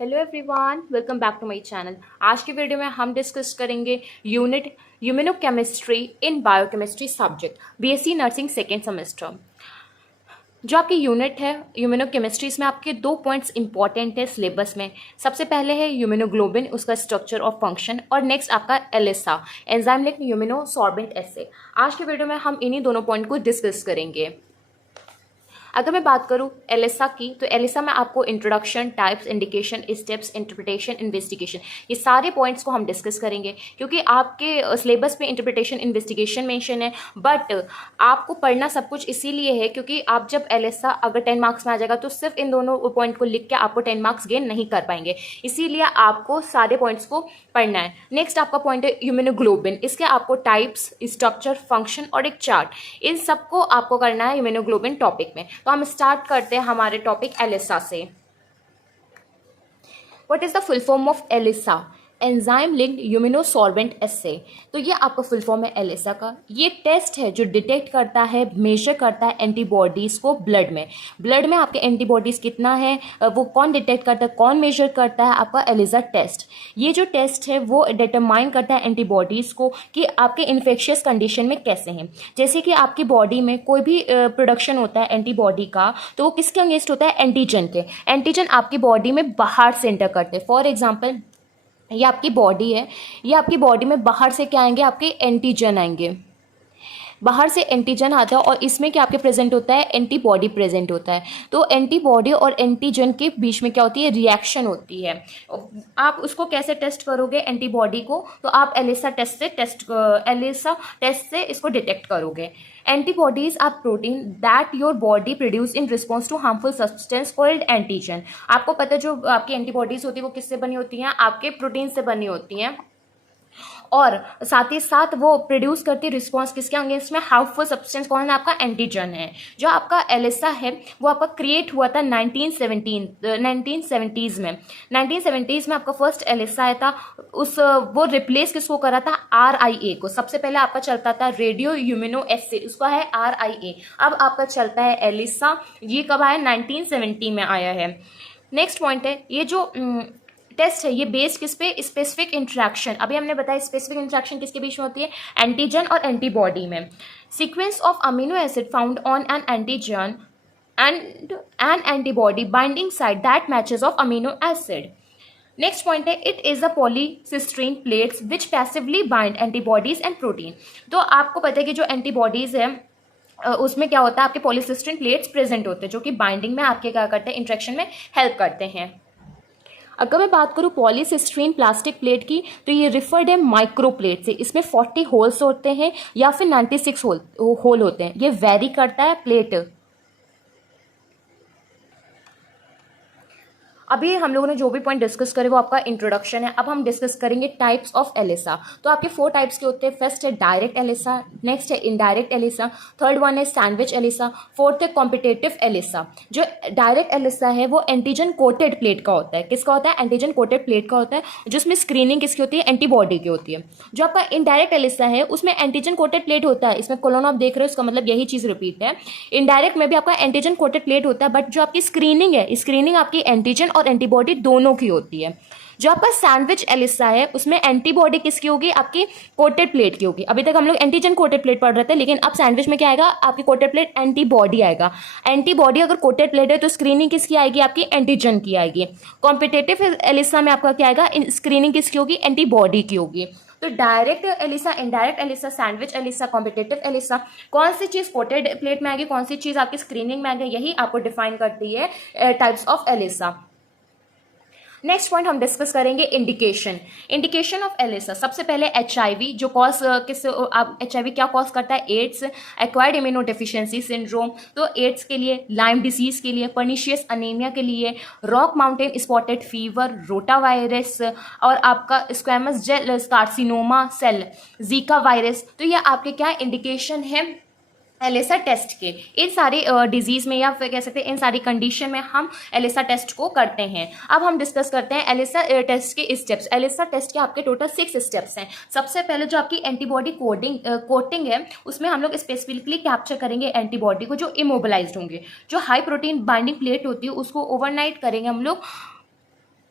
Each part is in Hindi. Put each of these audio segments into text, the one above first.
Hello everyone, welcome back to my channel. आज की वीडियो में हम डिस्कस करेंगे unit immunochemistry in biochemistry subject BSc nursing second semester. जो आपकी यूनिट है इम्यूनोकेमिस्ट्री, इसमें आपके दो पॉइंट्स इंपॉर्टेंट है सिलेबस में। सबसे पहले है यूमिनोग्लोबिन, उसका स्ट्रक्चर और फंक्शन, और नेक्स्ट आपका एलिसा एंजाइम लिंक्ड यूमिनोसॉर्बेंट एस्से। आज की वीडियो में हम इन्हीं दोनों पॉइंट को डिस्कस करेंगे। अगर मैं बात करूं एलिसा की, तो एलिसा में आपको introduction, types, indication, steps, interpretation, investigation, ये सारे पॉइंट्स को हम डिस्कस करेंगे। क्योंकि आपके सिलेबस में इंटरप्रिटेशन, इन्वेस्टिगेशन मेंशन है, बट आपको पढ़ना सब कुछ इसीलिए है क्योंकि आप जब एलिसा अगर 10 मार्क्स में आ जाएगा तो सिर्फ इन दोनों पॉइंट को लिख के आपको 10 मार्क्स गेन नहीं कर पाएंगे, इसीलिए आपको सारे पॉइंट्स को पढ़ना है। नेक्स्ट आपका पॉइंट है इम्यूनोग्लोबिन। इसके आपको टाइप्स, स्ट्रक्चर, फंक्शन और एक चार्ट, इन सबको आपको करना है इम्यूनोग्लोबिन टॉपिक में। तो हम स्टार्ट करते हैं हमारे टॉपिक एलिसा से। What is the full form of ELISA? Enzyme linked immunosorbent assay. तो ये आपका फुल फॉर्म है एलिसा का। ये टेस्ट है जो डिटेक्ट करता है, मेजर करता है एंटीबॉडीज़ को ब्लड में आपके एंटीबॉडीज़ कितना है वो कौन डिटेक्ट करता है, कौन मेजर करता है? आपका एलिसा टेस्ट। ये जो टेस्ट है वो डिटरमाइन करता है एंटीबॉडीज़ को कि आपके इन्फेक्शियस कंडीशन में कैसे हैं। जैसे कि आपकी बॉडी में कोई भी प्रोडक्शन होता है एंटीबॉडी का, तो वो किसके अगेंस्ट होता है? एंटीजन के। एंटीजन आपकी बॉडी में बाहर से एंटर करते हैं। फॉर एग्जाम्पल, ये आपकी बॉडी है, ये आपकी बॉडी में बाहर से क्या आएंगे? आपके एंटीजन आएंगे। बाहर से एंटीजन आता है और इसमें क्या आपके प्रेजेंट होता है? एंटीबॉडी प्रेजेंट होता है। तो एंटीबॉडी और एंटीजन के बीच में क्या होती है? रिएक्शन होती है। आप उसको कैसे टेस्ट करोगे एंटीबॉडी को? तो आप एलिसा टेस्ट से इसको डिटेक्ट करोगे। Antibodies are protein that your body produce in response to harmful substance called antigen. आपको पता है जो आपकी एंटीबॉडीज होती है वो किससे बनी होती हैं? आपके प्रोटीन से बनी होती हैं, और साथ ही साथ वो प्रोड्यूस करती रिस्पॉन्स किसके अगेंस्ट में? Harmful substance. कौन है? आपका एंटीजन है। जो आपका एलिसा है वो आपका क्रिएट हुआ था 1970s में। 1970s में आपका फर्स्ट एलिसा आया था। वो रिप्लेस किसको करा था? RIA को। सबसे पहले आपका चलता था रेडियो यूमिनो एस्से, उसका है RIA। अब आपका चलता है एलिसा। ये कब आया? 1970 में आया है। नेक्स्ट पॉइंट है, ये जो टेस्ट है ये बेस्ड किस पे? Specific interaction. अभी हमने बताया स्पेसिफिक इंट्रैक्शन किसके बीच में होती है? एंटीजन और एंटीबॉडी में। Sequence of amino acid found on an antigen and an antibody binding site that matches of amino acid. Next point है, it is the polystyrene plates which passively bind antibodies and protein. तो आपको पता है कि जो एंटीबॉडीज है उसमें क्या होता है? आपके पॉलीसिस्टीन प्लेट्स प्रेजेंट होते हैं जो कि बाइंडिंग में आपके क्या करते हैं? इंट्रैक्शन में हेल्प करते हैं। अगर मैं बात करूँ पॉलीसिस्टीन प्लास्टिक प्लेट की, तो ये रिफर्ड है माइक्रो प्लेट से। इसमें 40 होल्स होते हैं या फिर 96 होल होते हैं, ये वेरी करता है प्लेट। अभी हम लोगों ने जो भी पॉइंट डिस्कस करे वो आपका इंट्रोडक्शन है। अब हम डिस्कस करेंगे टाइप्स ऑफ एलिसा। तो आपके 4 टाइप्स के होते हैं। फर्स्ट है डायरेक्ट एलिसा, नेक्स्ट है इनडायरेक्ट एलिसा, थर्ड वन है सैंडविच एलिसा, फोर्थ है कॉम्पिटेटिव एलिसा। जो डायरेक्ट एलिसा है वो एंटीजन कोटेड प्लेट का होता है। किसका होता है? एंटीजन कोटेड प्लेट का होता है, जिसमें स्क्रीनिंग किसकी होती है? एंटीबॉडी की होती है। जो आपका इनडायरेक्ट एलिसा है उसमें एंटीजन कोटेड प्लेट होता है। इसमें कोलोन आप देख रहे हो, इसका मतलब यही चीज रिपीट है। इनडायरेक्ट में भी आपका एंटीजन कोटेड प्लेट होता है, बट जो आपकी स्क्रीनिंग है, स्क्रीनिंग आपकी एंटीजन और एंटीबॉडी दोनों की होती है। जो आपका सैंडविच एलिसा है उसमें एंटीबॉडी किसकी होगी? आपकी कोटेड प्लेट की होगी। अभी तक हम लोग एंटीजन कोटेड प्लेट पढ़ रहे थे, लेकिन अब सैंडविच में क्या आएगा? आपकी कोटेड प्लेट एंटीबॉडी आएगा। एंटीबॉडी अगर कोटेड प्लेट है तो स्क्रीनिंग किसकी आएगी? आपकी एंटीजन की आएगी। कॉम्पिटेटिव एलिसा में आपका क्या आएगा? स्क्रीनिंग किसकी होगी? एंटीबॉडी की होगी। तो direct ELISA, indirect ELISA, sandwich ELISA, competitive ELISA, कौन सी चीज कोटेड प्लेट में आएगी, कौन सी चीज आपकी स्क्रीनिंग में आएगी, यही आपको डिफाइन करती है types of ELISA. Next point हम डिस्कस करेंगे इंडिकेशन। Indication of ELISA. सबसे पहले HIV, जो कॉज किस HIV क्या कॉज करता है? AIDS, acquired immunodeficiency syndrome. तो एड्स के लिए, लाइम डिसीज के लिए, पर्निशियस अनीमिया के लिए, rock mountain spotted fever, rotavirus, और आपका squamous cell carcinoma cell, Zika virus. तो ये आपके क्या इंडिकेशन है एलिसा टेस्ट के? इन सारी डिजीज में या फिर कह सकते हैं इन सारी कंडीशन में हम एलिसा टेस्ट को करते हैं। अब हम डिस्कस करते हैं एलिसा टेस्ट के स्टेप्स। एलिसा टेस्ट के आपके टोटल 6 स्टेप्स हैं। सबसे पहले जो आपकी एंटीबॉडी कोटिंग है उसमें हम लोग स्पेसिफिकली कैप्चर करेंगे एंटीबॉडी को जो इमोबिलाइज्ड होंगे। जो हाई प्रोटीन बाइंडिंग प्लेट होती है उसको ओवरनाइट करेंगे हम लोग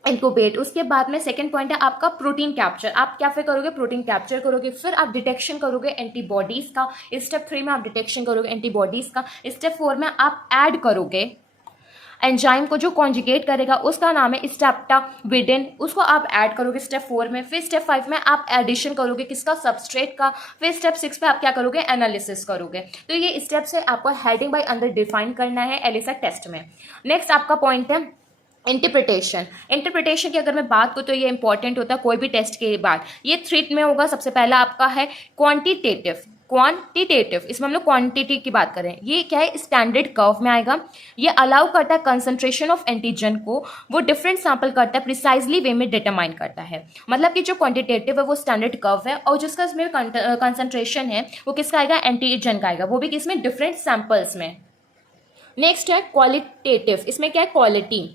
इंक्यूबेट। उसके बाद में सेकंड पॉइंट है आपका प्रोटीन कैप्चर। आप क्या फिर करोगे, प्रोटीन कैप्चर करोगे, फिर आप डिटेक्शन करोगे एंटीबॉडीज का। स्टेप 3 में आप डिटेक्शन करोगे एंटीबॉडीज का। स्टेप 4 में आप ऐड करोगे एंजाइम को जो कॉन्जुगेट करेगा, उसका नाम है स्टेप्टाविडिन, उसको आप ऐड करोगे स्टेप 4 में। फिर स्टेप 5 में आप एडिशन करोगे किसका, सबस्ट्रेट का। फिर स्टेप 6 पे आप क्या करोगे, एनालिसिस करोगे। तो ये स्टेप्स है, आपको हेडिंग बाय अंदर डिफाइन करना है एलिसा टेस्ट में। नेक्स्ट आपका पॉइंट है इंटरप्रिटेशन। इंटरप्रिटेशन की अगर मैं बात करूँ तो ये इंपॉर्टेंट होता है कोई भी टेस्ट के बाद। ये 3 में होगा। सबसे पहला आपका है क्वांटिटेटिव। क्वांटिटेटिव इसमें हम लोग क्वांटिटी की बात करें, ये क्या है, स्टैंडर्ड कर्व में आएगा। ये अलाउ करता है कंसंट्रेशन ऑफ एंटीजन को, वो डिफरेंट सैंपल करता है, प्रिसाइजली वे में डिटरमाइन करता है। मतलब कि जो क्वांटिटेटिव है वो स्टैंडर्ड कर्व है, और जिसका इसमें कंसंट्रेशन है वो किसका आएगा, एंटीजन का आएगा, वो भी किसमें, डिफरेंट सैंपल्स में। नेक्स्ट है क्वालिटेटिव। इसमें क्या है, क्वालिटी।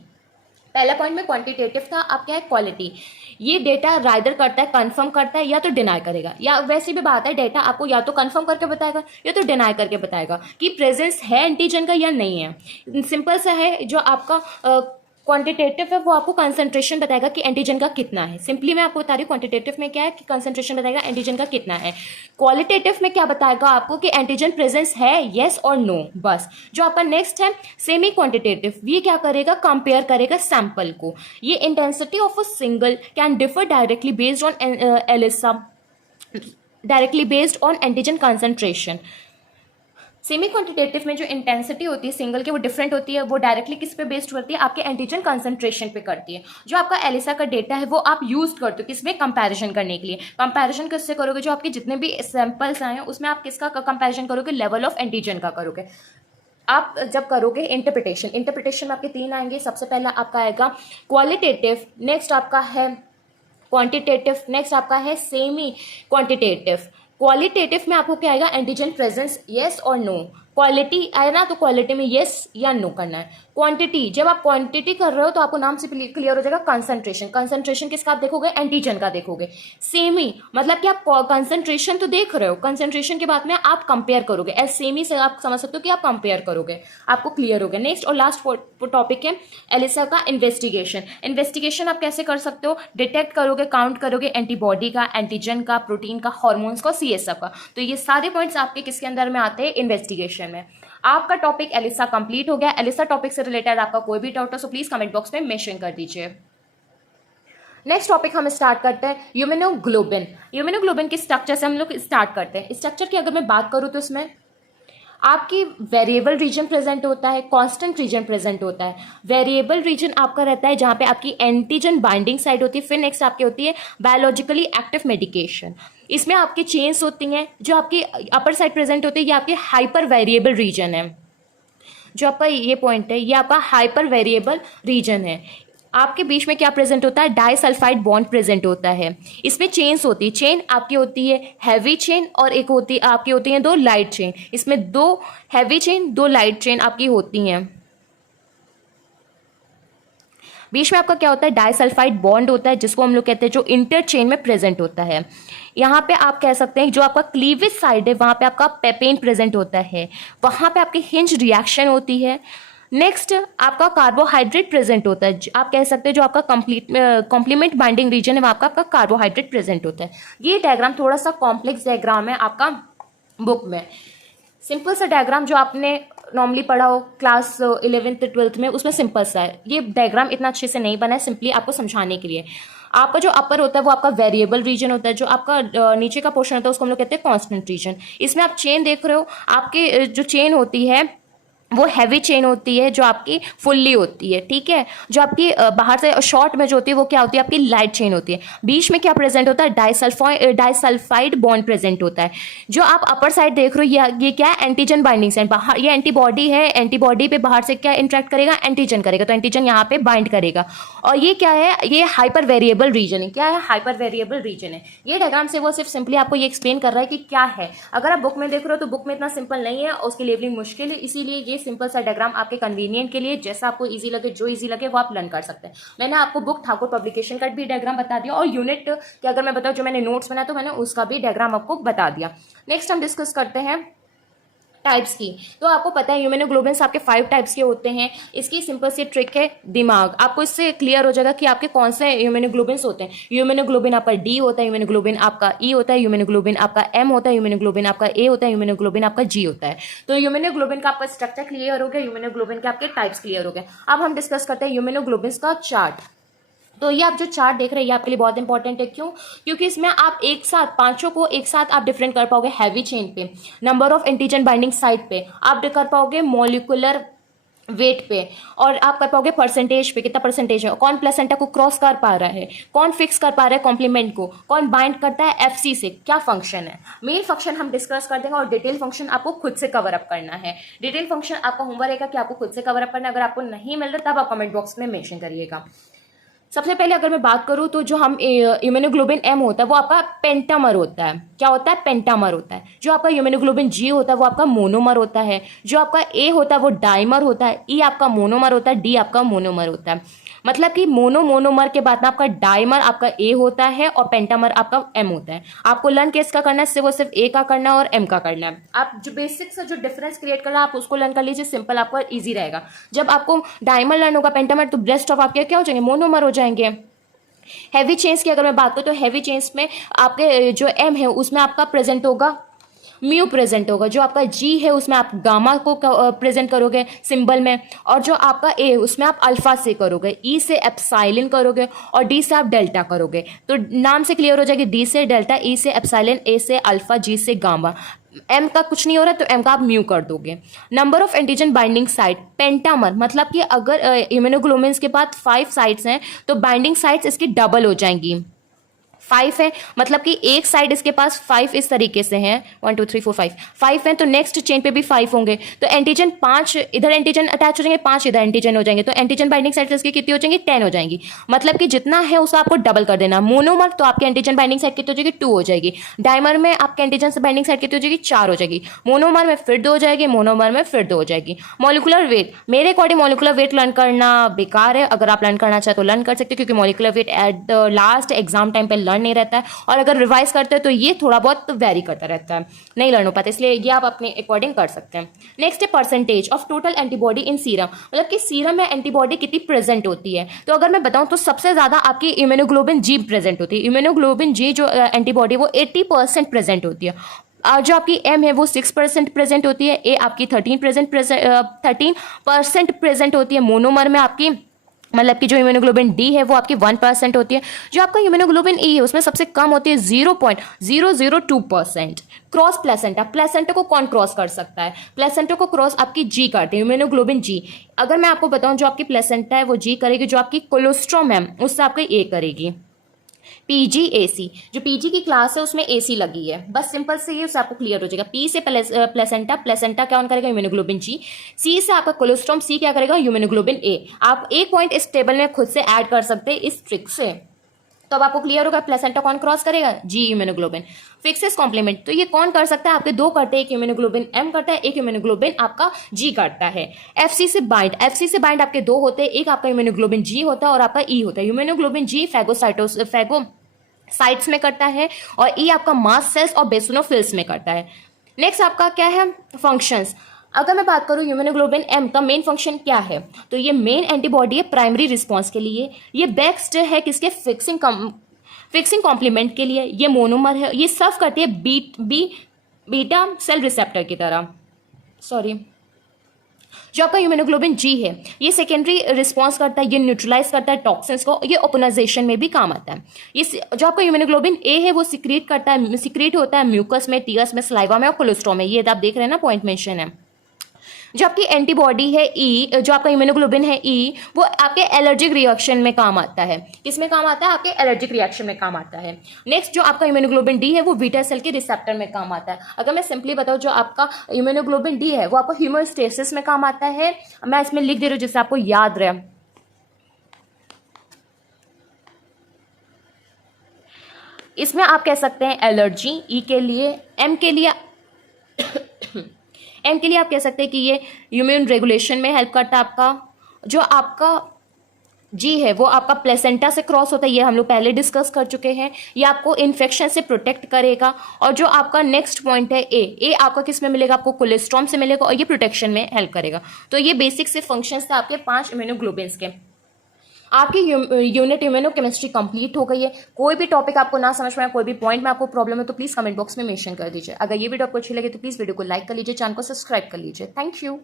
पहला पॉइंट में क्वांटिटेटिव था, अब क्या है, क्वालिटी। ये डेटा राइदर करता है, कंफर्म करता है या तो डिनाई करेगा। या वैसी भी बात है, डेटा आपको या तो कंफर्म करके बताएगा या तो डिनाई करके बताएगा कि प्रेजेंस है एंटीजन का या नहीं है। सिंपल सा है। जो आपका क्वांटिटेटिव है वो आपको कंसंट्रेशन बताएगा कि एंटीजन का कितना है। सिंपली मैं आपको बता रही हूँ क्वांटिटेटिव में क्या है कि कंसंट्रेशन बताएगा एंटीजन का कितना है। क्वालिटेटिव में क्या बताएगा आपको कि एंटीजन प्रेजेंस है, येस और नो, बस। जो आपका नेक्स्ट है सेमी क्वांटिटेटिव, ये क्या करेगा, कंपेयर करेगा सैंपल को। ये intensity of a single can differ directly based on ELISA, directly based on antigen concentration. Semi quantitative में जो इंटेंसिटी होती है सिंगल की वो डिफरेंट होती है, वो डायरेक्टली किस पे बेस्ड करती है, आपके एंटीजन कंसंट्रेशन पे करती है। जो आपका एलिसा का डेटा है वो आप यूज करते हो किसमें, कंपैरिजन करने के लिए। कंपैरिजन किससे करोगे, जो आपके जितने भी सैंपल्स आए हैं उसमें आप किसका कंपैरिजन करोगे, लेवल ऑफ एंटीजन का करोगे। आप जब करोगे इंटरप्रिटेशन, इंटरप्रिटेशन में आपके 3 आएंगे। सबसे पहला आपका आएगा क्वालिटेटिव, नेक्स्ट आपका है क्वांटिटेटिव, नेक्स्ट आपका है सेमी क्वांटिटेटिव। क्वालिटेटिव में आपको क्या आएगा, एंटीजन प्रेजेंस येस और नो। क्वालिटी आए ना तो क्वालिटी में येस या नो करना है। क्वांटिटी, जब आप क्वांटिटी कर रहे हो तो आपको नाम से क्लियर हो जाएगा कंसंट्रेशन। कंसंट्रेशन किसका आप देखोगे, एंटीजन का देखोगे। सेमी मतलब कि आप कंसंट्रेशन तो देख रहे हो, कंसंट्रेशन के बाद में आप कंपेयर करोगे। एज सेमी से आप समझ सकते हो कि आप कंपेयर करोगे, आपको क्लियर हो गया। नेक्स्ट और लास्ट टॉपिक है एलिसा का इन्वेस्टिगेशन। इन्वेस्टिगेशन आप कैसे कर सकते हो, डिटेक्ट करोगे, काउंट करोगे एंटीबॉडी का, एंटीजन का, प्रोटीन का, हार्मोन्स का, CSF का। तो ये सारे पॉइंट्स आपके किसके अंदर में आते हैं, इन्वेस्टिगेशन में। आपका टॉपिक एलिसा कंप्लीट हो गया। एलिसा टॉपिक से रिलेटेड आपका कोई भी डाउट हो सो प्लीज कमेंट बॉक्स में मेंशन कर दीजिए। नेक्स्ट टॉपिक हम स्टार्ट करते हैं ह्यूमनोग्लोबिन। ह्यूमनोग्लोबिन के स्ट्रक्चर से हम लोग स्टार्ट करते हैं। स्ट्रक्चर की अगर मैं बात करूँ तो इसमें आपकी वेरिएबल रीजन प्रेजेंट होता है, कांस्टेंट रीजन प्रेजेंट होता है। वेरिएबल रीजन आपका रहता है जहाँ पे आपकी एंटीजन बाइंडिंग साइड होती है। फिर नेक्स्ट आपकी होती है बायोलॉजिकली एक्टिव मेडिकेशन। इसमें आपकी चेन्स होती हैं जो आपकी अपर साइड प्रेजेंट होती है, ये आपके हाइपर वेरिएबल रीजन है। जो आपका ये पॉइंट है ये आपका हाइपर वेरिएबल रीजन है। आपके बीच में क्या प्रेजेंट होता है, डाइसल्फाइड बॉन्ड प्रेजेंट होता है। इसमें चेन्स होती है, चेन आपकी होती है हैवी चेन और एक होती आपकी होती हैं 2 लाइट चेन। इसमें 2 हैवी चेन 2 लाइट चेन आपकी होती हैं। बीच में आपका क्या होता है, डाइसल्फाइड बॉन्ड होता है जिसको हम लोग कहते हैं जो इंटरचेन में प्रेजेंट होता है। यहाँ पे आप कह सकते हैं जो आपका क्लीवेज साइड है वहाँ पे आपका पेपेन प्रेजेंट होता है, वहाँ पे आपकी हिंज रिएक्शन होती है। नेक्स्ट आपका कार्बोहाइड्रेट प्रेजेंट होता है, आप कह सकते हैं जो आपका कॉम्प्लीमेंट बाइंडिंग रीजन है वहाँ पे आपका कार्बोहाइड्रेट प्रेजेंट होता है। ये डायग्राम थोड़ा सा कॉम्प्लेक्स डायग्राम है आपका बुक में। सिंपल सा डायग्राम जो आपने नॉर्मली पढ़ा हो क्लास 11th 12th में, उसमें सिंपल सा है। ये डायग्राम इतना अच्छे से नहीं बना है, सिंपली आपको समझाने के लिए। आपका जो अपर होता है वो आपका वेरिएबल रीजन होता है, जो आपका नीचे का पोर्शन होता है उसको हम लोग कहते हैं कांस्टेंट रीजन। इसमें आप चेन देख रहे हो, आपके जो चेन होती है वो हैवी चेन होती है जो आपकी फुल्ली होती है, ठीक है। जो आपकी बाहर से शॉर्ट में जो होती है वो क्या होती है, आपकी लाइट चेन होती है। बीच में क्या प्रेजेंट होता है, डाइसल्फाइड बॉन्ड प्रेजेंट होता है। जो आप अपर साइड देख रहे हो ये क्या है, एंटीजन बाइंडिंग साइड। बाहर ये एंटीबॉडी है, एंटीबॉडी पे बाहर से क्या इंटरेक्ट करेगा, एंटीजन करेगा, तो एंटीजन यहाँ पे बाइंड करेगा। और ये क्या है, ये हाइपर वेरिएबल रीजन है। क्या है, हाइपर वेरिएबल रीजन है। ये डायग्राम से वो सिर्फ सिंपली आपको ये एक्सप्लेन कर रहा है कि क्या है। अगर आप बुक में देख रहे हो तो बुक में इतना सिंपल नहीं है, उसकी लेवलिंग मुश्किल है, इसीलिए ये सिंपल सा डायग्राम आपके कन्वीनियंट के लिए, जैसा आपको इजी लगे, जो इजी लगे वो आप लर्न कर सकते हैं। मैंने आपको बुक ठाकुर पब्लिकेशन का भी डायग्राम बता दिया, और यूनिट के अगर मैं बताऊं जो मैंने नोट्स बनाया तो मैंने उसका भी डायग्राम आपको बता दिया। नेक्स्ट हम डिस्कस करते हैं टाइप्स की। तो आपको पता है इम्यूनोग्लोबिन्स आपके 5 टाइप्स के होते हैं। इसकी सिंपल सी ट्रिक है दिमाग, आपको इससे क्लियर हो जाएगा कि आपके कौन से इम्यूनोग्लोबिन्स होते हैं। इम्यूनोग्लोबिन आपका डी होता है, इम्यूनोग्लोबिन आपका ई होता है, इम्यूनोग्लोबिन आपका एम होता है, इम्यूनोग्लोबिन आपका ए होता है, इम्यूनोग्लोबिन आपका जी होता है। तो इम्यूनोग्लोबिन का आपका स्ट्रक्चर क्लियर हो गया, इम्यूनोग्लोबिन के आपके टाइप्स क्लियर हो गए। अब हम डिस्कस करते हैं इम्यूनोग्लोबिन्स का चार्ट। तो ये आप जो चार्ट देख रहे हैं ये आपके लिए बहुत इंपॉर्टेंट है। क्यों? क्योंकि इसमें आप एक साथ पांचों को एक साथ आप डिफरेंट कर पाओगे हैवी चेन पे, number of antigen binding site पे, आप कर पाओगे मॉलिक्यूलर वेट पे, और आप कर पाओगे परसेंटेज पे, कितना परसेंटेज है, कौन प्लेसेंटा को क्रॉस कर पा रहा है, कौन फिक्स कर पा रहा है कॉम्प्लीमेंट को, कौन बाइंड करता है एफसी से, क्या फंक्शन है। मेन फंक्शन हम डिस्कस कर देंगे और डिटेल फंक्शन आपको खुद से कवर अप करना है। डिटेल फंक्शन आपका होमवर्क रहेगा कि आपको खुद से कवर अप करना है। अगर आपको नहीं मिल रहा तब आप कमेंट बॉक्स में मेंशन करिएगा। सबसे पहले अगर मैं बात करूं तो जो हम इम्यूनोग्लोबिन एम होता है वो आपका पेंटामर होता है। क्या होता है? पेंटामर होता है। जो आपका इम्यूनोग्लोबिन जी होता है वो आपका मोनोमर होता है। जो आपका ए होता है वो डाइमर होता है, ई आपका मोनोमर होता है, डी आपका मोनोमर होता है। मतलब कि मोनोमर के बाद में आपका डाइमर आपका ए होता है और पेंटामर आपका एम होता है। आपको लर्न किसका करना है? सिर्फ ए का करना है और एम का करना है। आप जो बेसिक से जो डिफरेंस क्रिएट करना है आप उसको लर्न कर लीजिए, सिंपल आपको ईजी रहेगा। जब आपको डाइमर लर्न होगा पेंटामर तो रेस्ट ऑफ आपके क्या हो जाएंगे? मोनोमर हो जाएंगे। हैवी चेन्स की अगर मैं बात करूँ तो हैवी चेन्स में आपके जो एम है उसमें आपका प्रेजेंट होगा म्यू प्रेजेंट होगा। जो आपका जी है उसमें आप गामा को प्रेजेंट करोगे सिंबल में, और जो आपका ए उसमें आप अल्फा से करोगे, ई से एप्साइलिन करोगे और डी से आप डेल्टा करोगे। तो नाम से क्लियर हो जाएगी, डी से डेल्टा, ई से एप्साइलिन, ए से अल्फा, जी से गामा। एम का कुछ नहीं हो रहा तो एम का आप म्यू कर दोगे। Number of antigen binding site pentamer, मतलब कि अगर इम्यूनोग्लोबिन्स के पास 5 साइट्स हैं तो बाइंडिंग साइट्स इसकी डबल हो जाएंगी। 5 है मतलब कि एक साइड इसके पास 5 इस तरीके से हैं, 1 2 3 4 5 हैं, तो नेक्स्ट चेन पे भी 5 होंगे। तो एंटीजन 5 इधर एंटीजन अटैच हो जाएंगे, 5 इधर एंटीजन हो जाएंगे, तो एंटीजन बाइंडिंग साइट इसकी कितनी हो जाएंगी? 10 हो जाएंगी। मतलब कि जितना है उसको आपको डबल कर देना। मोनोमर तो आपके एंटीजन बाइंडिंग साइट कितनी हो जाएगी? 2 हो जाएगी। डाइमर में आपके एंटीजन बाइंडिंग साइट कितनी हो जाएगी? 4 हो जाएगी। मोनोमर में फिर 2 हो जाएगी, मोनोमर में फिर 2 हो जाएगी। मॉलिक्यूलर वेट, मेरे अकॉर्डिंग मॉलिक्यूलर वेट लर्न करना बेकार है। अगर आप लर्न करना चाहे तो लर्न कर सकते हो, क्योंकि molecular weight at the last exam time पे लर्न नहीं रहता है, और अगर रिवाइज करते हैं तो ये थोड़ा बहुत वेरी करता रहता है, नहीं लर्न हो पाता, इसलिए ये आप अपने अकॉर्डिंग कर सकते हैं। नेक्स्ट है percentage of total antibody in serum, मतलब कि सीरम में एंटीबॉडी कितनी प्रेजेंट होती है। तो अगर मैं बताऊं तो सबसे ज्यादा आपकी इम्यूनोग्लोबिन जी प्रेजेंट होती है। इम्यूनोग्लोबिन जी जो एंटीबॉडी वो 80% प्रेजेंट होती है। जो आपकी एम है वो 6% प्रेजेंट होती है, ए आपकी 13% प्रेजेंट होती है। मोनोमर में आपकी मतलब कि जो इम्यूनोग्लोबिन डी है वो आपकी 1% होती है। जो आपका इम्यूनोग्लोबिन ई है उसमें सबसे कम होती है 0.002%। क्रॉस प्लेसेंटा, प्लेसेंटा को कौन क्रॉस कर सकता है? प्लेसेंटा को क्रॉस आपकी जी करती है, इम्यूनोग्लोबिन जी। अगर मैं आपको बताऊं जो आपकी प्लेसेंटा है वो जी करेगी, जो आपकी कोलोस्ट्रॉम है उससे आपकी ए करेगी। पीजीएसी, जो पीजी की क्लास है उसमें एसी लगी है, बस सिंपल से ये उससे आपको क्लियर हो जाएगा। पी से प्लेसेंटा, प्लेसेंटा क्या ऑन करेगा? इम्यूनोग्लोबिन जी। सी से आपका कोलेस्ट्रॉम, सी क्या करेगा? इम्यूनोग्लोबिन ए। आप एक पॉइंट इस टेबल में खुद से ऐड कर सकते हैं इस ट्रिक से, तो अब आपको क्लियर होगा प्लेसेंटा कौन क्रॉस करेगा? जी इम्यूनोग्लोबिन। फिक्सेस कॉम्प्लीमेंट, तो ये कौन कर सकता है? आपके 2 करते हैं, एक इम्यूनोग्लोबिन एम करता है, एक इम्यूनोग्लोबिन आपका जी करता है। एफसी से बाइंड, एफसी से बाइंड आपके 2 होते हैं, एक आपका इम्यूनोग्लोबिन जी होता है और आपका ई होता है। इम्यूनोग्लोबिन जी साइट्स में करता है और ई आपका मास्ट सेल्स और बेसोनोफिल्स में करता है। नेक्स्ट आपका क्या है? फंक्शंस। अगर मैं बात करूं इम्यूनोग्लोबिन एम का मेन फंक्शन क्या है, तो ये मेन एंटीबॉडी है प्राइमरी रिस्पॉन्स के लिए। ये बेस्ट है किसके? फिक्सिंग कॉम्प्लीमेंट के लिए। ये मोनोमर है, ये सर्व करती है बीटा सेल रिसेप्टर की तरह। सॉरी, जो आपका इम्यूनोग्लोबिन जी है ये सेकेंडरी रिस्पॉन्स करता है, ये न्यूट्रलाइज करता है टॉक्सिन्स को, ये ओपनाइजेशन में भी काम आता है। ये जो आपका इम्यूनोग्लोबिन ए है वो सिक्रीट होता है म्यूकस में, टीयर्स में, सलाइवा में और कोलेस्ट्रॉल में। ये आप देख रहे हैं ना, पॉइंट मेंशन है। जो आपकी एंटीबॉडी है ई, जो आपका इम्यूनोग्लोबिन है ई, वो आपके एलर्जिक रिएक्शन में काम आता है। किसमें काम आता है? आपके एलर्जिक रिएक्शन में काम आता है। नेक्स्ट जो आपका इम्यूनोग्लोबिन डी है वो बीटा सेल के रिसेप्टर में काम आता है। अगर मैं सिंपली बताऊं जो आपका इम्यूनोग्लोबिन डी है वो आपको हीमोस्टेसिस में काम आता है। मैं इसमें लिख दे रही हूँ जिससे आपको याद रहे। इसमें आप कह सकते हैं एलर्जी ई के लिए, एम के लिए आप कह सकते हैं कि ये इम्यून रेगुलेशन में हेल्प करता है आपका। जो आपका जी है वो आपका प्लेसेंटा से क्रॉस होता है, ये हम लोग पहले डिस्कस कर चुके हैं। ये आपको इन्फेक्शन से प्रोटेक्ट करेगा। और जो आपका नेक्स्ट पॉइंट है ए आपका किस में मिलेगा, आपको कोलेस्ट्रॉम से मिलेगा और ये प्रोटेक्शन में हेल्प करेगा। तो ये बेसिक से फंक्शंस थे आपके 5 इम्यूनोग्लोबिन्स के। आपकी यूनिट इम्यूनोकेमिस्ट्री कंप्लीट हो गई है। कोई भी टॉपिक आपको ना समझ में आए, कोई भी पॉइंट में आपको प्रॉब्लम है तो प्लीज़ कमेंट बॉक्स में मेंशन कर दीजिए। अगर ये वीडियो आपको अच्छी लगे तो प्लीज़ वीडियो को लाइक कर लीजिए, चैनल को सब्सक्राइब कर लीजिए। Thank you.